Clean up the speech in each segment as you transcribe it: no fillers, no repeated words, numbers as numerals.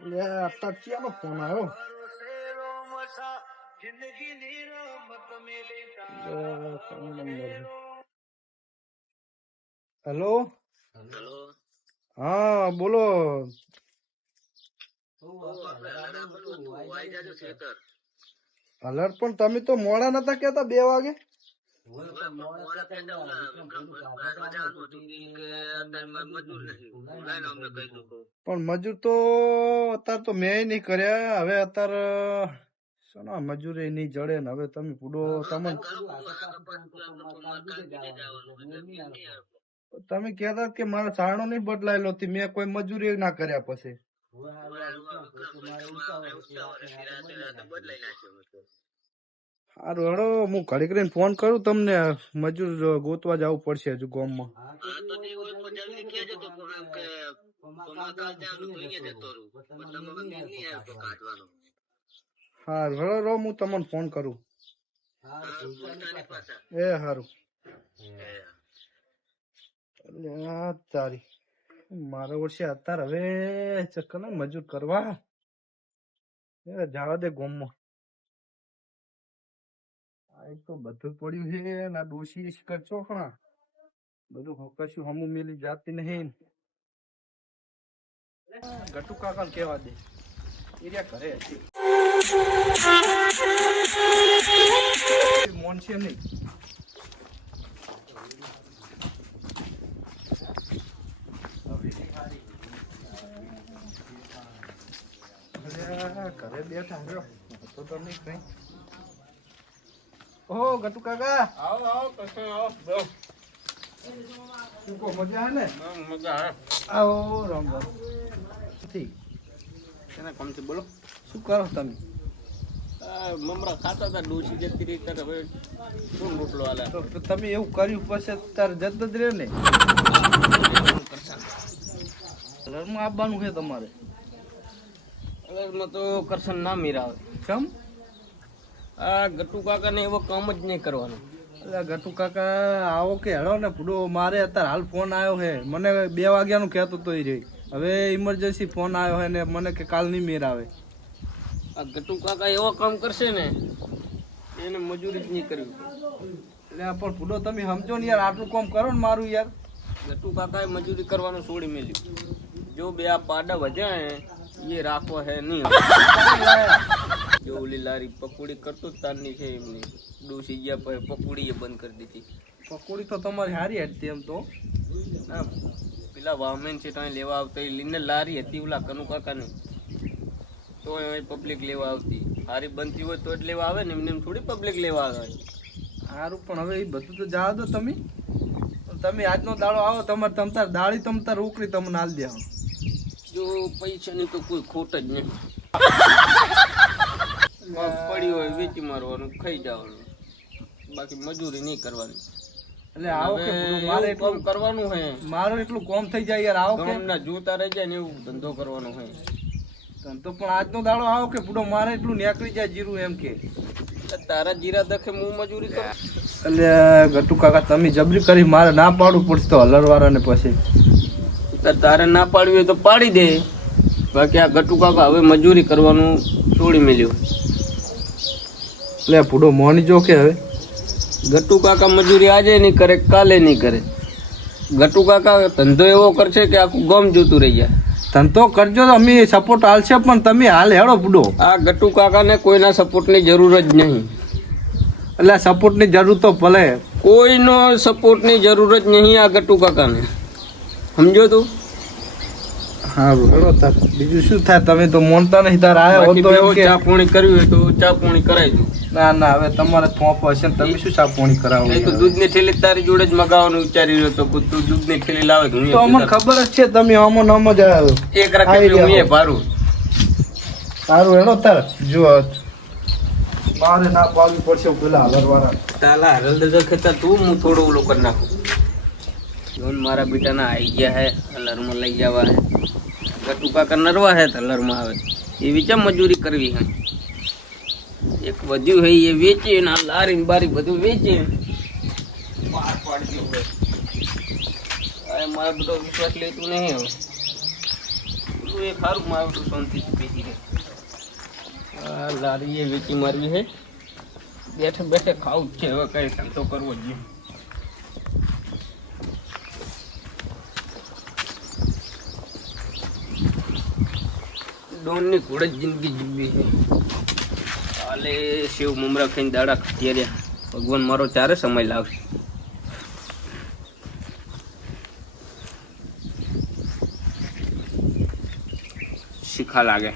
અત્યારે ફોન આવ્યો. Hello. Hello. હા બોલો. અલર્ટ પણ તમે તો મોડા નતા કેતા 2 વાગે. પણ મજૂર તો અત્યારે તો મેં નહીં કર્યા. હવે અત્યારે શોના મજૂરી નહીં જડે ને. હવે તમે પૂડો તમે કહેતા કે મારા સારણો નહીં બદલાયેલો હતી. મેં કોઈ મજૂરી ના કર્યા પછી. સારું હેડો હું ઘડી કરીને ફોન કરું તમને. મજૂર ગોતવા જવું પડશે હજુ ગામમાં. હારું હેડો હું તમને ફોન કરું. એ હારું. તારી મારા વર્ષે અત્યારે હવે ચક્કર મજૂર કરવા જવા દે ગામમાં. તો બધું પડ્યું છે ના ડોશી કરશો ખણા બધું કશું હમું મેલી જાતી નહીં. ગટુ કાકા કેવા દે એરિયા ઘરે મોન છે નહીં. ઘરે બેઠા રહ્યો તો નહીં કઈ. ઓહો ગટુ કાકા આવો આવો કશું આવો બહુ શું કહો મજા હે ને? મજા આવે. આવો રામ રામ. ઠીક એના કામથી બોલો. શું કરો તમે? મમરા ખાતા હતા ડોસી જતી રહી ત્યારે હવે શું રોટલો હાલે. તો તમે એવું કર્યું પછી તારે જત જ રહે ને. ઘરમાં આવવાનું છે તમારે? કલરમાં તો કરશન ના મીરાવે. કેમ? આ ગટુ કાકાને એવો કામ જ નહીં કરવાનો. એટલે ગટુ કાકા આવો કે હેડો ને પૂડો. મારે અત્યારે હાલ ફોન આવ્યો છે. મને 2 વાગ્યાનું કહેતો તો એ રહી. હવે ઇમરજન્સી ફોન આવ્યો છે ને મને કે કાલ નહીં મેર આવે. આ ગટુ કાકા એવો કામ કરશે ને એને મજૂરી જ નહીં કરવી. એટલે પણ પૂડો તમે સમજો ને યાર. આટલું કામ કરો ને મારું યાર. ગટુ કાકાએ મજૂરી કરવાનું છોડી મેલ્યું. જો 2 આ પાડા વધ્યા હે એ રાખવા હે નહીં. જો ઓલી લારી પકોડી કરતો જ તારની છે એમની ડોસી ગયા પછી પકોડી એ બંધ કરી દીધી. પકોડી તો તમારી સારી હતી એમ તો. ના પેલા વામેન છે તો લેવા આવતા એ લીને લારી હતી ઓલા કનુ કાકાની તો પબ્લિક લેવા આવતી. હારી બનતી હોય તો જ લેવા આવે ને એમને થોડી પબ્લિક લેવા આવે. સારું પણ હવે એ બધું તો જવા દો તમે. તમે આજનો દાડો આવો તમારે તમતાર દાળી તમતાર ઉકળી તમને હાલ દે. જો પૈસાની તો કોઈ ખોટ જ નહીં. પડી હોય વેચી મારવાનું ખાઈ જવાનું બાકી મજૂરી નહીં કરવાની. એટલે આવો કે મારે એટલું કરવાનું હે. મારું એટલું કોમ થઈ જાય યાર. આવો કે ગામના જોતા રહી જાય ને એવું ધંધો કરવાનો હે. ધંધો પણ આજનો દાડો આવો કે પૂડો મારે એટલું નીકળી જાય જીરું એમ કે. તારા જીરા દખે હું મજૂરી કરું. એટલે ગટુ કાકા તમે જબરી કરી મારે ના પાડવું પડશે તો હલરવાળાને પછી. તારે ના પાડવી હોય તો પાડી દે. બાકી આ ગટુ કાકા હવે મજૂરી કરવાનું છોડી મેલ્યું. એટલે પૂડો મોની જો કે હવે ગટુ કાકા મજૂરી આજે નહીં કરે કાલે નહીં કરે. ગટુ કાકા ધંધો એવો કરશે કે આખું ગામ જોતું રહી જાય. ધંધો કરજો તો અમે સપોર્ટ હાલશે પણ તમે હાલ હેડો પૂડો. આ ગટુ કાકાને કોઈના સપોર્ટની જરૂર જ નહીં. એટલે સપોર્ટની જરૂર તો ભલે કોઈનો સપોર્ટની જરૂર જ નહીં આ ગટુ કાકાને. સમજો તું? હા હેડો તાર બીજું શું થાય. તમે તો મોનતા નહીં. તાર આવ્યા તો ચા પોણી કરવી હોય તો ચા પોણી કરાવી દઉં. ના ના હવે તમારે થોપ હશે ને તમે શું ચા પોણી કરાવો. નહીં તો દૂધની થેલી તારી જોડે જ મગાવવાનું વિચારી રહ્યો તો તું દૂધની થેલી લાવે તો અમને ખબર જ છે તમે આમો નામ જ આવ્યો. એક રાખી હું એ ભારું. સારું હેડો તાર જો મારે ના પાડવી પડશે પેલા હલરવાળા. તાલા હરલ દે ખેતા તું હું થોડું ઓલો કરી નાખું. જોન મારા બેટાના આવી ગયા હે હલરમાં લઈ જવા હે. ગટુ કાકા નરવા હે હલરમાં આવે એ વિચાર મજૂરી કરવી હે. એક વધ્યું હે એ વેચે ને લારી બારી બધું વેચે બહાર પાડજો. હવે મારા બધો વિશ્વાસ લેતું નહીં હવે. પેલું એક સારું મારું તો શાંતિથી બેસી રહે. આ લારી એ વેચી મારવી છે. બેઠે બેઠે ખાવું જ છે, હવે કઈ ધંધો કરવો જ નહીં. ડોનની ઘોડે જ જિંદગી જીવવી છે. કાલે સેવ મમરા ખાઈને દાડા ખાતી રહ્યા. ભગવાન મારો ચારે સમય લાવશે. શીખા લાગે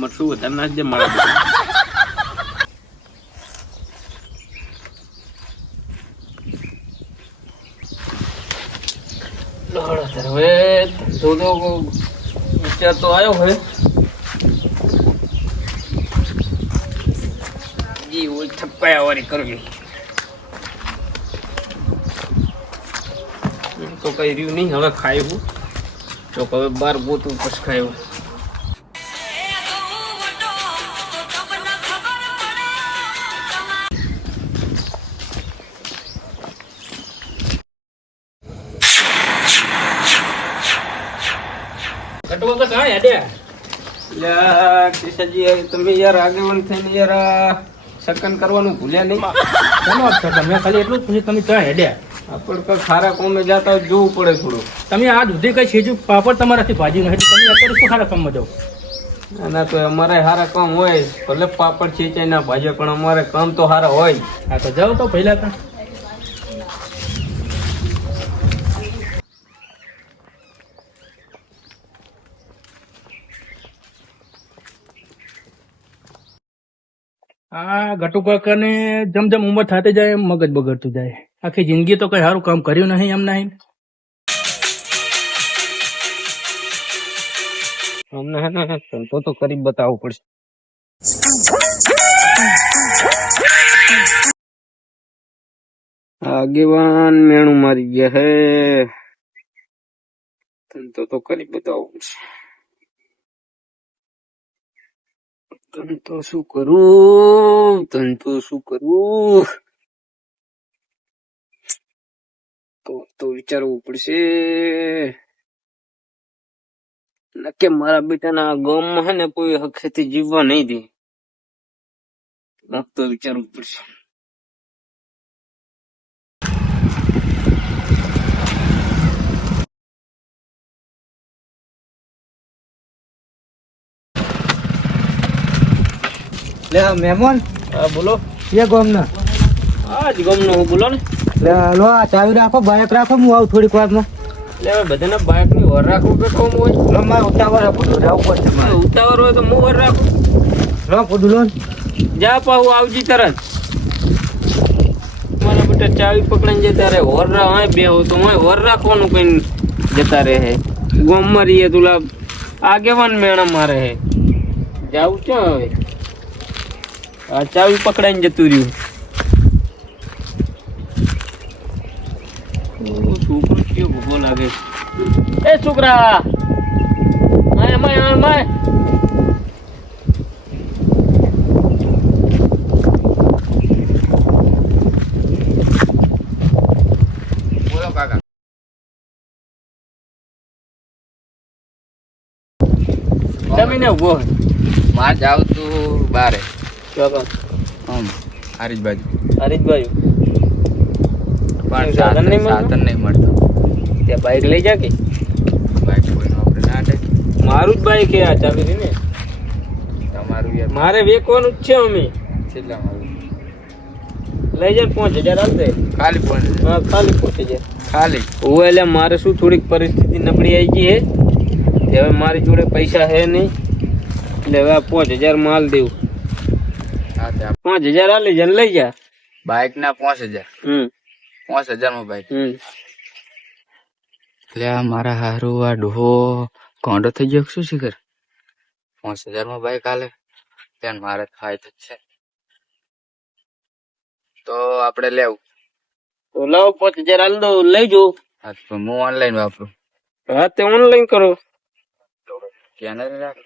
મરસું વધારે નાખ દે મારા બેટા. હવે ધંધો વિચાર તો આવ્યો હોય. જી ઓલ ઠપકાયા વાળી કરવી તો કઈ રહ્યું નહીં. હવે ખાયું તો હવે બાર ગોતું પછી ખાયું. કટવા કટ હા યાર કિશનજી તમે યાર આગેવાન થઈને યાર સકન કરવાનું ભૂલ્યા નહીં. મેં ખાલી એટલું જ પૂછ્યું તમે ક્યાં હેડ્યા? આપણે કઈ ખારા કોમે જતા હોય જોવું પડે થોડું. તમે આ સુધી કઈ છેજુ પાપડ તમારાથી ભાજી નથી, તમે અત્યારે શું ખારા કામમાં જાઓ? ના તો અમારે સારા કામ હોય, ભલે પાપડ છેચાઈ ના ભાજે પણ અમારે કામ તો સારા હોય. હા તો જાઓ તો પહેલા તો. આ ગટુ કાકાને જેમ જેમ ઉંમર થતી જાય એમ મગજ બગડતું જાય. આખી જિંદગી તો કઈ સારું કામ કર્યું નહીં એમ નહીં. અમને હે ને ધંધો તો કરી બતાવવું પડશે. આગેવાન મેણું મારી ગયા હે, ધંધો તો કરી બતાવવું પડશે. ધંધો શું કરું, ધંધો શું કરું તો વિચારવું પડશે. નકે મારા બેટાના ગામમાં હે ને કોઈ હકેથી જીવવા નહીં દે. તો વિચારવું પડશે. લે મહેમાન, હા બોલો. એ ગામના આ જ ગામનો હું બોલો ને. લો આ ચાવી રાખો, બાઇક રાખો, હું આવું થોડીક વારમાં. એટલે હવે બધાના બાઇક ની વર રાખવું બેઠો હોય. મારે ઉતાવળ બધું જવું પડશે મારે. ઉતાવળ હોય તો હું વર રાખું. લો બધું લો. જા પાહુ આવજી તરત. મારા બેટા ચાવી પકડીને જતા રહે. વર હોય બે હોય તો હોય વર રાખવાનું કઈ જતા રહે. ગામમાં રહીએ તુલા આગેવાન મેણા મારે હે. જાવું છે હવે. આ ચાવી પકડાઈને જતું રહ્યું. છોકરો કેવો ભૂગો લાગે. એ છોકરા માય માય માય. બોલો કાકા. જમીને ઉભો માર જાવ તું બારે ચાલો હારીજ બાજુ હરીશભાઈ પણ સાધન નહીં મળતું? સાધન નહીં મળતું. ત્યાં બાઈક લઈ જા કે બાઈક કોઈનું આપણે ના થાય. મારું જ બાઈક હે આ ચાવી રહી ને. તમારું યાર મારે વેચવાનું જ છે. અમે કેટલા મારું લઈ જાય 5000 આવશે. ખાલી પણ હા ખાલી 5000. ખાલી હું એટલે મારે શું થોડીક પરિસ્થિતિ નબળી આવી ગઈ હે. હવે મારી જોડે પૈસા હે નહીં એટલે હવે 5000 માલ દેવું. હા તે 5000 આલી જાય લઈ જા. બાઈક ના 5000 5000 માં બાઈક. એટલે આ મારા હારું આ ડોહો કોંડો થઈ ગયો શું શીખર 5000 માં બાઈક હાલે ત્યાં મારે થાય તો છે તો આપણે લેવું. તો લાવ 5000 આલ દો લઈ જો. હા તો હું ઓનલાઈન વાપરું. હા તે ઓનલાઈન કરો. સ્કેનર રાખ.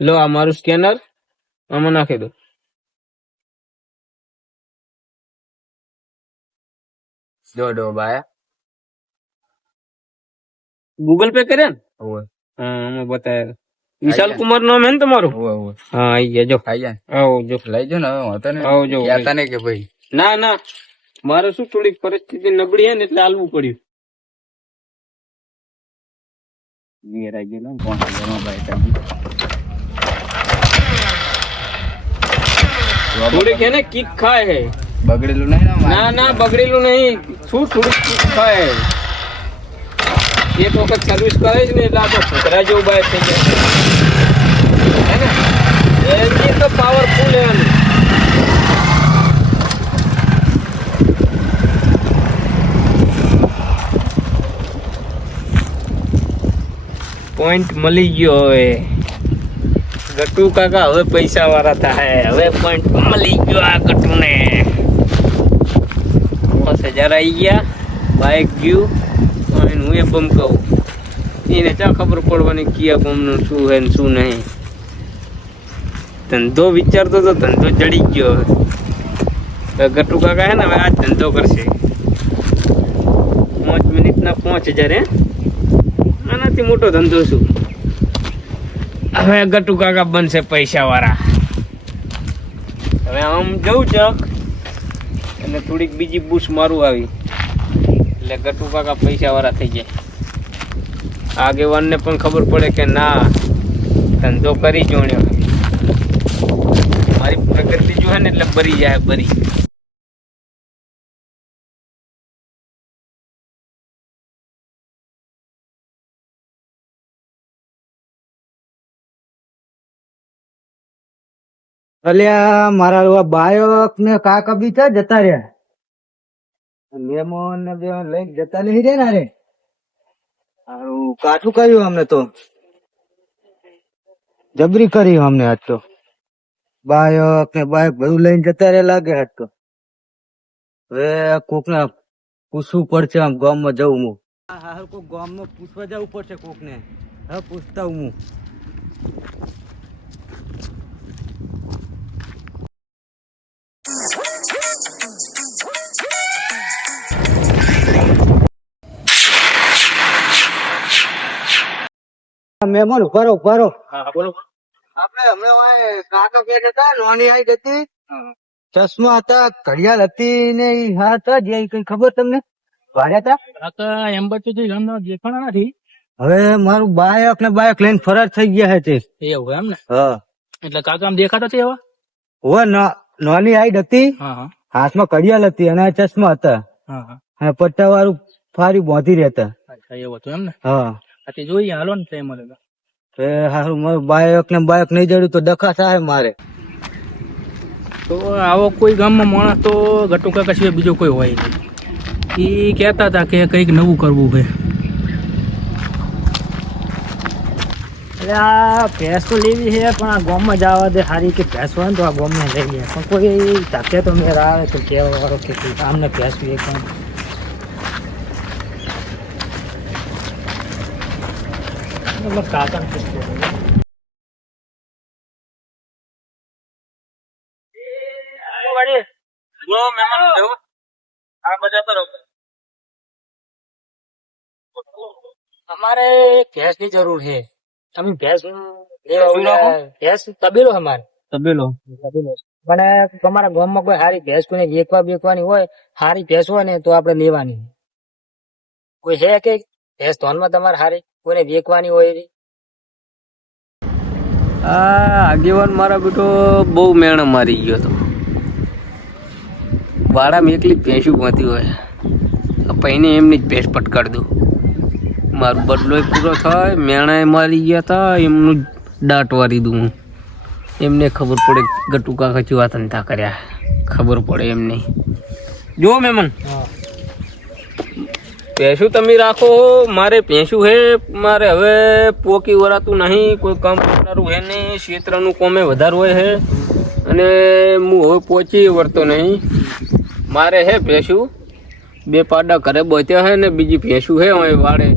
લો આ મારું સ્કેનર આમાં નાખી દો. જો ડો બાયા ગૂગલ પે કર્યા ને? ઓવે હા અમે બતાવ્યા. વિશાલ કુમાર નામ હે ને તમારું? ઓવે ઓવે હા આઈ ગયા જો. ખાઈ જાય આવો જો. લઈ જો ને હવે હોતો ને આવો જો. કહેતા ને કે ભાઈ ના ના મારે શું થોડીક પરિસ્થિતિ નબળી હે ને એટલે હાલવું પડ્યું. ઘેરાઈ ગયેલો ને 5000 માં બાઈક આવી. થોડીક એને કિક ખાય હે. બગડેલું નહીં ને ના ના બગડેલું નહીં. શું થોડીક કિક ખાય હે. એક વખત સર્વિસ કરે છે ને એટલે આ તો ઘોઘરા જેવું બાઈક થઈ જાય હે ને. એન્જિન તો પાવરફુલ હે એનું. પોઈન્ટ મળી ગયો હવે. ગટુ કાકા હવે પૈસા વાળા થાય. હવે પોઈન્ટ મળી ગયો આ ગટુ ને. 5000 આવી ગયા. બાઈક ગયું અને હું એ બમ કહું એને ચા ખબર પડવાની કિયા કોમનું શું હે ને શું નહીં. ધંધો વિચારતો તો ધંધો જડી ગયો. હવે ગટુ કાકા હે ને હવે આ ધંધો કરશે. 5 મિનિટના 5000 હે. આનાથી મોટો ધંધો શું. હવે ગટુ કાકા બનશે પૈસા વાળા. હવે આમ જવું ચક અને થોડીક બીજી બૂસ મારું આવી એટલે ગટુ કાકા પૈસા વાળા થઈ જાય. આગેવાનને પણ ખબર પડે કે ના ધંધો કરી જોણ્યો. મારી પ્રગતિ જો હે ને એટલે બરી જાય બરી. અલ્યા મારા બાયક ને કાકા બી ક્યાં જતા રહ્યા? મેમોન ને બે લઈને જતા નહીં રે ના રે. હારું કાઠું કર્યું અમને તો. જબરી કરી અમને આજ તો. બાયક ને બાયક બધું લઈને જતા રે લાગે આજ તો. હવે કોક ને પૂછવું પડશે આમ ગામમાં જવું હું. હારું કોક ગામમાં પૂછવા જવું પડશે કોક ને. હવે પૂછતા હું. મહેમાન ઉભારો ઉભારો. આપડે હમણાં કાકા બે હતા નોની આઈ હતી. ચશ્મા હતા ઘડિયાળ હતી ને હા હતા જે કઈ ખબર તમને ભાડ્યા હતા? કાકા એમ્બસી થી ગામના દેખાણા નથી. હવે મારું બાયક ને બાયક લઈને ફરાર થઈ ગયા છે તે. એવું એમ ને. હા એટલે કાકા આમ દેખાતા છે એવા? હવે નોની આઈ હતી. હા હા હાથમાં ઘડિયાળ હતી અને ચશ્મા હતા. હા હા અને પટ્ટા વાળું ફારી બાંધી રહેતા. અચ્છા એવું હતું એમ ને. હા તે જોઈએ હાલો ને તે મળે તો હારું મારું બાયક ને બાયક નહીં જડ્યું તો ડખા થાય મારે. તો આવો કોઈ ગામમાં માણસ તો ગટુ કાકા સિવાય બીજો કોઈ હોય નહીં. એ કહેતા હતા કે કંઈક નવું કરવું છે. એટલે આ ભેંસ તો લેવી છે પણ આ ગામમાં જવા દે સારી કે ભેંસ હોય ને તો આ ગામમાં લઈ લે પણ કોઈ ધકે તો મેર આવે તો કહેવા વાળો કે આમને ભેંસ વેચવા. કાકા અમારે ભેંસ ની જરૂર છે. તમે ભેંસ ભેંસ તબેલો અમારે તબેલો પણ તમારા ગામમાં કોઈ સારી ભેંસ કોઈને વેચવાની હોય સારી ભેંસ હોય ને તો આપડે લેવાની. કોઈ હે કે ભેંસ ધોનમાં તમારે સારી કોઈને વેચવાની હોય? આ આગેવાન મારા બેટો બહુ મેણ મારી ગયો હતો. વાડામાં એકલી જ ભેંસું પહોંચી હોય પૈને એમની જ ભેંસ પટકાડી દઉં. મારો બદલો પૂરો થાય. મેણાએ મારી ગયા હતા એમનું દાંટ વારી દઉં. એમને ખબર પડે ગટુ કાકા ચેવા ધંધા કર્યા ખબર પડે એમને. જો મહેમાન ભેંસું તમે રાખો. મારે ભેંસું હે મારે હવે પોકી વરાતું નહીં. કોઈ કામ કરનારું હે નહીં. ક્ષેત્રનું કોમે વધારે હોય છે અને હું હવે પહોંચી વળતો નહીં. મારે હે ભેંસું 2 પાડા ઘરે બાંધ્યા હે ને બીજી ભેંસું હે અહીં વાડે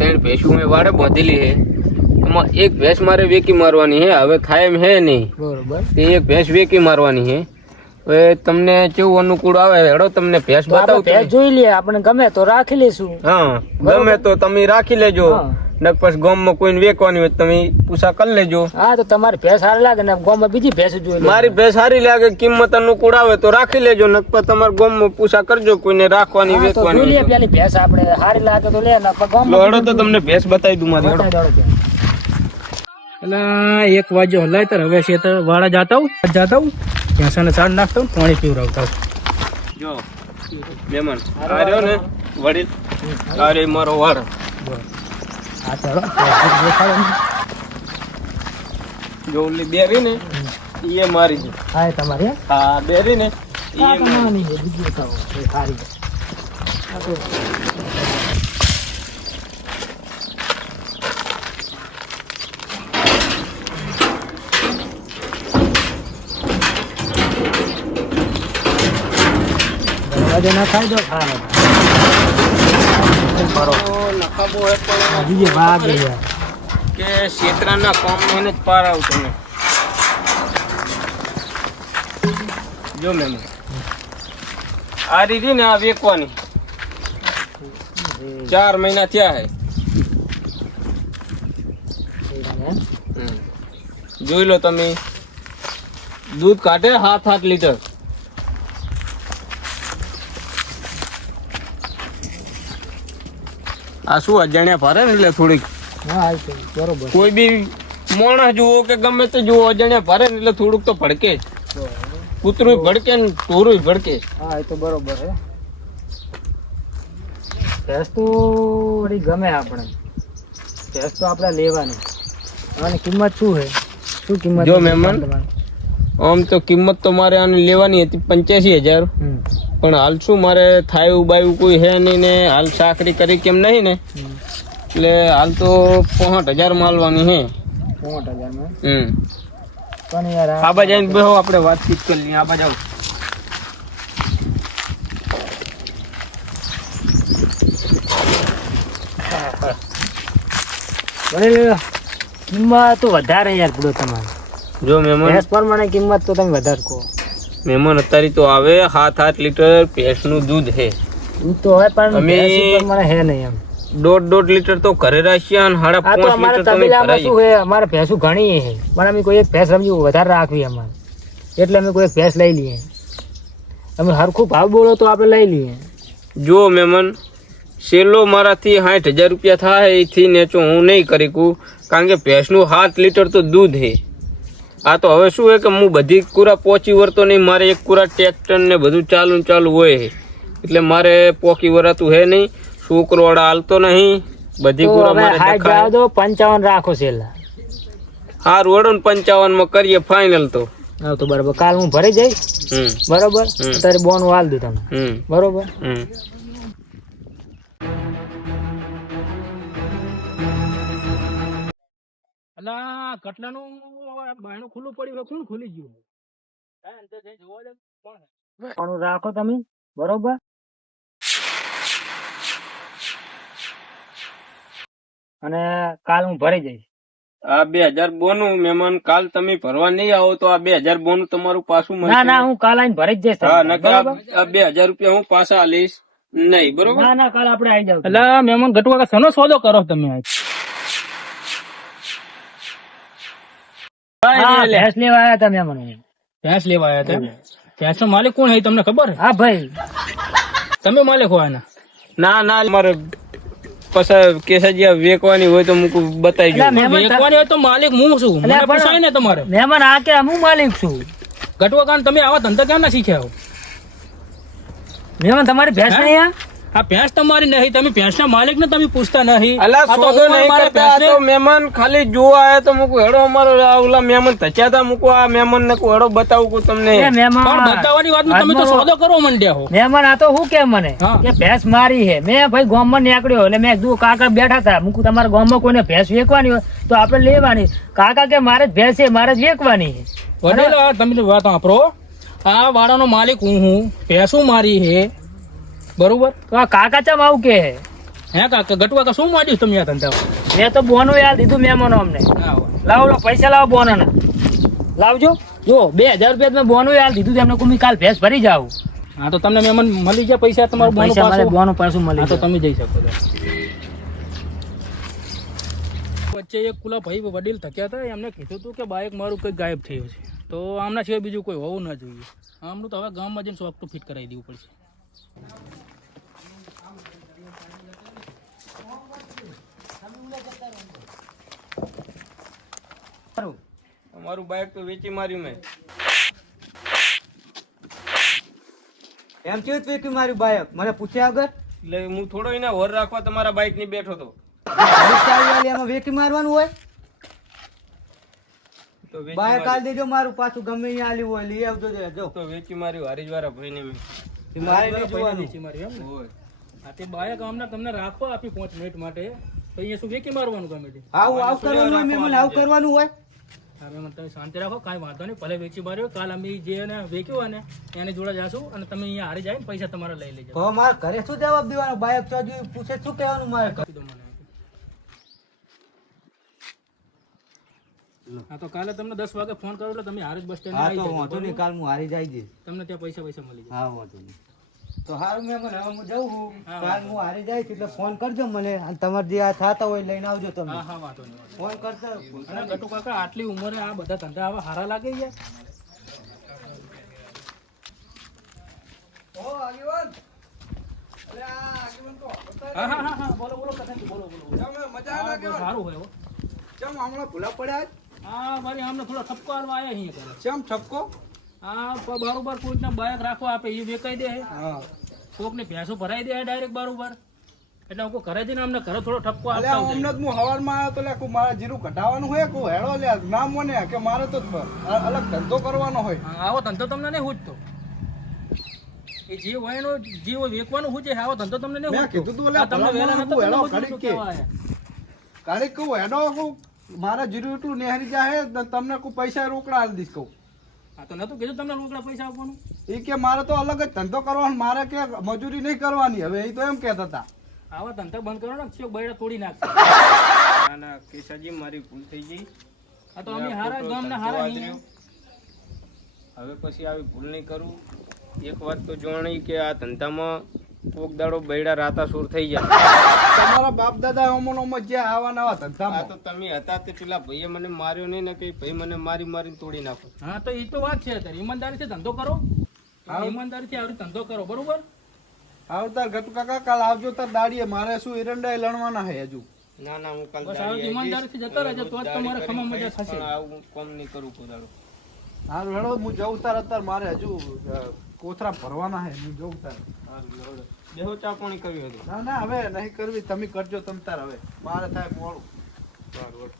3 ભેંસું અહીં વાડે બાંધેલી હે. એમાં એક ભેંસ મારે વેકી મારવાની હે. હવે થાય એમ હે નહીં બરોબર. તે એક ભેંસ વેકી મારવાની હે હવે તમને કેવું અનુકૂળ આવે હેડો તમને ભેંસ તો આપણે બતાવું ભેંસ જોઈ લઈએ, આપણે ગમે તો રાખી લઈશું. હા ગમે તો તમે રાખી લેજો, હા. ને પછી ગામમાં કોઈને વેચવાની હોય તો તમે પૂછા કરી લેજો. હા તો તમારી ભેંસ સારી લાગે ને ગામમાં બીજી ભેંસ જોઈ લે. મારી ભેંસ સારી લાગે, કિંમત અનુકૂળ આવે તો રાખી લેજો, ને પછી તમારા ગામમાં પૂછા કરજો કોઈને રાખવાની હા, તો જોઈ વેચવાની લઈએ હોય તો. પેલી ભેંસ આપણે સારી લાગે તો લે, ને લો ગામમાં હેડો તો તમને ભેંસ બતાવી દઉં મારી હેડો. બતાવી દો ભેંસ. એટલે 1 વાગ્યો હલાય તો હવે છે તો વાળા જાતા હું ભેંસાને ચાર નાખતા હું, પાણી પીવડાવતા હું. જો મહેમાન આ રહ્યો ને વડીલ, આ રહ્યો મારો વાળો. હા ચાલો ભેંસ દેખાડો ને. જો ઓલી બેરી ને એ મારી છે. હા એ તમારી હે? હા બેરી ને હા એ તમારી છે, બીજી બતાવો એ સારી છે. હા તો દરવાજો ના ખાઈ દો, ખાવા નખાબો હે પણ બીજે ભાગે યાર. કે ક્ષેત્રના કામ એને જ પાર આવતો ને. જો મહેમાન આ રીધી ને આ વેકવાની 4 મહિના થયા હે. જોઈ લો તમે, દૂધ કાઢે 7-8 લીટર. આ શું અજાણ્યા ફરે ને એટલે થોડીક હા હાલ તો બરોબર. કોઈ બી માણસ જુઓ કે ગમે તે જુઓ અજાણ્યા ફરે ને એટલે થોડુંક તો ભડકે જ. કૂતરું ભડકે ને ઢોરું ભડકે. હા એ તો બરોબર હે. ભેંસ તો વળી ગમે આપણે, ભેંસ તો આપણે લેવાની. આની કિંમત શું છે? શું કિંમત? જો મહેમાન, આમ તો કિંમત તો મારે આની લેવાની હતી 85,000, પણ હાલ શું મારે થાયું બાયું કોઈ હે નહીં ને હાલ સાકરી કરી કેમ નહીં ને, એટલે હાલ તો 65,000 માલવાની હે. 65,000 માં હમ પણ યાર આ બાજુ આવીને બેહો, આપણે વાતચીત કરી લઈએ. આ બાજુ આવો. વળી કિંમત તો વધારે યાર પૂરો તમારે. જો મહેમાન, ભેંસ પ્રમાણે કિંમત તો તમે વધારે કહો. મહેમાન અત્યારે તો આવે 7-8 લીટર ભેંસનું દૂધ હે. દૂધ તો હોય પણ અમે- ભેંસ પ્રમાણે હે નહીં એમ. 1.5 લીટર તો ઘરે રાખ્યા અને આ તો 5.5 અમારે લીટર તમે તબેલામાં ભરાઈ. શું છે, અમારે ભેંસું ઘણી છે પણ અમે કોઈ એક ભેંસ સમજ્યું વધારે રાખવી અમારે, એટલે અમે કોઈ એક ભેંસ લઈ લઈએ. તમે હરખું ભાવ બોલો તો આપણે લઈ લઈએ. જો મહેમાન, સેલો મારાથી 60,000 રૂપિયા થાય એથી નેચો હું નહીં કરી કું, કારણ કે ભેંસનું 7 લીટર તો દૂધ હે. આ તો હવે શું હે કે હું બધી કુરા પહોંચી વરતો નહીં, મારે એક કુરા ટ્રેક્ટર ને બધું ચાલુ હોય છે, એટલે મારે પોકી વરાતું હે નહીં. છોકરોવાળા હાલતો નહીં, બધી તો કુરા હવે મારે હાઈટ ધક્કા જાવ દો 55 રાખો છેલ્લા. હારું વડો ને 55 માં કરીએ ફાઇનલ તો. હા તો બરાબર, કાલ હું ભરી જઈશ. હમ બરોબર, અત્યારે બોન વાલ દઉં તમે. હમ બરોબર. હમ અલા કટલાનું બાયણું ખુલ્લું પડ્યું હોય, કોણ ખુલી ગયું? અંદર જઈને જોવા દે કોણ છે? પણ રાખો તમે. બરોબર. અને કાલ હું ભરી જઈશ. આ 2000 બોનું મહેમાન, કાલ તમે ભરવા નહીં આવો તો આ 2000 બોનું તમારું પાછું મળશે. ના ના, હું કાલ આવીને ભરી જ જઈશ. હા, તમને. નકર બરોબર. આ 2000 રૂપિયા હું પાછા આલીશ નહીં. બરોબર. ના ના, કાલ આપણે આવી જાવ. અલા મહેમાન ગટવા સનો સોદો કરો તમે આજ? હા, ભેંસ લેવા આવ્યા તમે મને. ભેંસ લેવા આવ્યા હતા. ભેંસનો માલિક કોણ હે તમને ખબર હે? હા ભાઈ. તમે માલિક હો આના? ના ના, મારે પછી કેસાજી વેકવાની હોય તો મૂકું બતાવી અલા, દઉં. મહેમાન વેચવાની હોય તો માલિક હું છું, મને અલા, પણ- પૂછાય ને તમારે. મહેમાન આ કે હું માલિક છું. ગટવા કાન તમે આવા ધંધા કેમ ના શીખ્યા હો? મહેમાન તમારી ભેંસ નહીં આ? આ ભેંસ તમારી નહીં, તમે ભેંસના માલિક ને તમે પૂછતા નહીં. અલા આ તો સોદો હું નહીં મારા કરતા, આ ભેંસને- તો મહેમાન ખાલી જોવા આયા તો મૂકું હેડો. અમારો આ ઓલા મહેમાન તચ્યા હતા, મૂકું આ મહેમાન ને હેડો બતાવું કું તમને. એ મહેમાન પણ બતાવવાની વાતમાં તમે તો સોદો કરો મંડ્યા હો. મહેમાન આ તો શું કે મને હા. કે ભેંસ મારી છે. મેં ભાઈ ગામમાં નીકળ્યો એટલે મેં કીધું કાકા બેઠા હતા, મૂકું તમારા ગામમાં કોઈને ભેંસ વેચવાની હોય તો આપણે લેવાની. કાકા કે મારે જ ભેંસ છે, મારે જ વેચવાની છે. વડીલો, આ તમે વાત સાંભળો. આ વાડાનો માલિક હું ભેંસું મારી હે, બરોબર? તો આ કાકા ચમ આવું કે હે કાકા ગટવા શું માંડ્યું તમે આ ધંધા? મેં તો બોનું યાદ દીધું મહેમાનો અમને. લાવો લો પૈસા લાવો બોનો ના લાવજો. જો 2000 રૂપિયા તમે બોનું યાર દીધું એમને કોઈ કાલ ભેંસ ભરી જાવ. હા તો તમને મહેમાન મળી જાય પૈસા તમારું બોનું પૈસા મને પાછું? બોનું પાછું મળી હા તો જાય. તમે જઈ શકો છો. વચ્ચે એક પેલા ભાઈ વડીલ થક્યા હતા એમને કીધું હતું કે બાઇક મારું કંઈક ગાયબ થયું છે તો આમના સિવાય બીજું કોઈ હોવું ના જોઈએ. આમનું તો હવે ગામમાં જઈને શોખ તો ફિટ કરાવી દેવું પડશે. તમારું બાઇક તો વેચી માર્યું મેં. એમ કેવું હતું કે મારી બાઈક મને પૂછ્યા વગર એટલે હું થોડો એના હોર રાખવા તમારા બાઇક ની બેઠો હતો. ગાડી ચાવી વાળી એમાં વેકી મારવાનું હોય તો વેચી બાઈક માર્યું. આલી દેજો મારું પાછું ગમે અહીંયા આલ્યું હોય લઈ આવજો જો તો વેચી માર્યું હરીજવાળા ભાઈને મેં. મારે નહીં ભાઈને જોવાનું વેચી માર્યું એમ ને? હોય. હા તે બાઇક આમના તમને રાખો આપી 5 મિનિટ માટે તો અહીંયા શું વેકી મારવાનું ગમે તે? આવું કરવાનું હોય મહેમાન આવું કરવાનું હોય હા મહેમાન તમે શાંતિ રાખો કાંઈ વાંધો નહીં ભલે વેચી માર્યો કાલ અમે જે એને વેચ્યું હોય ને એની જોડે જાશું અને તમે અહીંયા હારી જાય ને પૈસા તમારા લઈ લેજો. તો મારે ઘરે શું જવાબ દેવાનો બાઈક ચોજુ પૂછે શું કહેવાનું મારે આપી દો મને. હા તો કાલે તમને 10 વાગે ફોન કરો એટલે તમે હારે જ બસ સ્ટેન્ડ હા આવી તો જજો. વાંધો નહીં કાલ હું હારી જાય જઈશ તમને ત્યાં પૈસા મળી જાય. હા વાંધો નહીં તો હારું મહેમાન હવે હું જઉં છું હા, કાલ હું હારી જઈશ એટલે ફોન કરજો મને અને તમારે જે આ થતા હોય લઈને આવજો તમે હા હા વાંધો નહીં. ફોન કરજો અને ગટુ કાકા આટલી ઉંમરે આ બધા ધંધા આવા હારા લાગે છે? ઓ આગેવાન અરે આ આગેવાન તો હા હા હા હા બોલો બોલો કથનજી, બોલો બોલો. તમે મજા હા, ના કેવો સારું હોય હો. ચમ હમણાં ભૂલા પડ્યા હા મારી આમને થોડો ઠપકો હાલવા આવ્યા અહીંયા ચમ ઠપકો હા બારોબાર કોઈકને બાયક રાખવા આપે એ વેચાઈ દે હા કોકને ભેંસો ભરાઈ દે ડાયરેક્ટ બારોબાર એટલે હું ઘરે જઈને અમને ઘરે થોડો ઠપકો અલે આપતા હમણાં જ હું હવારમાં આવ્યો તો લે કોઈ મારે જીરું ઘટાવાનું હોય કોઈ હેડો લે ના મને કે મારે તો અલગ ધંધો કરવાનો હોય આવો ધંધો તમને નહીં હુજતો એ જે હોય એનો જે હોય વેચવાનું હું છે આવો ધંધો તમને નહીં મેં હુજતો. કીધું તું, અલે આ તમને ભલામણ વહેલા નતો હેડો તમને ઘડીક શું કે. કહેવા આયા? કાલે કહું હેડો કહું મારે જીરું એટલું નેહરી જાય તો તમને કોઈ પૈસા રોકડા આલી દઈશ કહું હા તો નતું કીધું તમને રોકડા પૈસા આપવાનું? એ કે મારે તો અલગ જ ધંધો કરવાનો મારે કે મજૂરી નહીં કરવાની હવે એ તો એમ કહેતા હતા આવા ધંધા બંધ કરો ને છેક બૈડા તોડી નાખશે. ના ના કેસાજી મારી ભૂલ થઈ ગઈ. આ તો અમે હારા ગામના હારા નહીં. હવે પછી આવી ભૂલ નહીં કરું. એક વાત તો જાણી કે આ ધંધામાં કોક દાડો બૈડા રાતા સુર થઈ જાય. તમારા બાપ દાદા અમોનો જે આવા નવા આ ધંધામાં તો તમે હતા તે પેલા ભાઈએ મને માર્યો નહીં ને કે ભાઈ મને મારીને તોડી નાખો. હા તો એ તો વાત છે અત્યારે ઈમાનદારીથી ધંધો કરો. ઈમાનદારીથી આવી ધંધો કરો બરોબર. આવતા ગટુ કાકા કાલ આવજો તાર દાડીએ મારે શું એરંડા લણવાના હે હજુ ના ના હું કાલ બસ દાડી આવી આવીશ. ઈમાનદારીથી જતા રહેજો તો જ તમારે ખમા મજા થશે. પણ આવું કામ નહીં કરું કોઈ દાડો. હારું હેડો હું જઉં તાર અત્યારે મારે હજુ કોથરા ભરવાના હે હું જઉં તાર દેહો ચા પાણી કર્યું હતું. ના ના હવે નહીં કરવી તમે કરજો તમ તાર હવે મારે થાય મોડું સારું.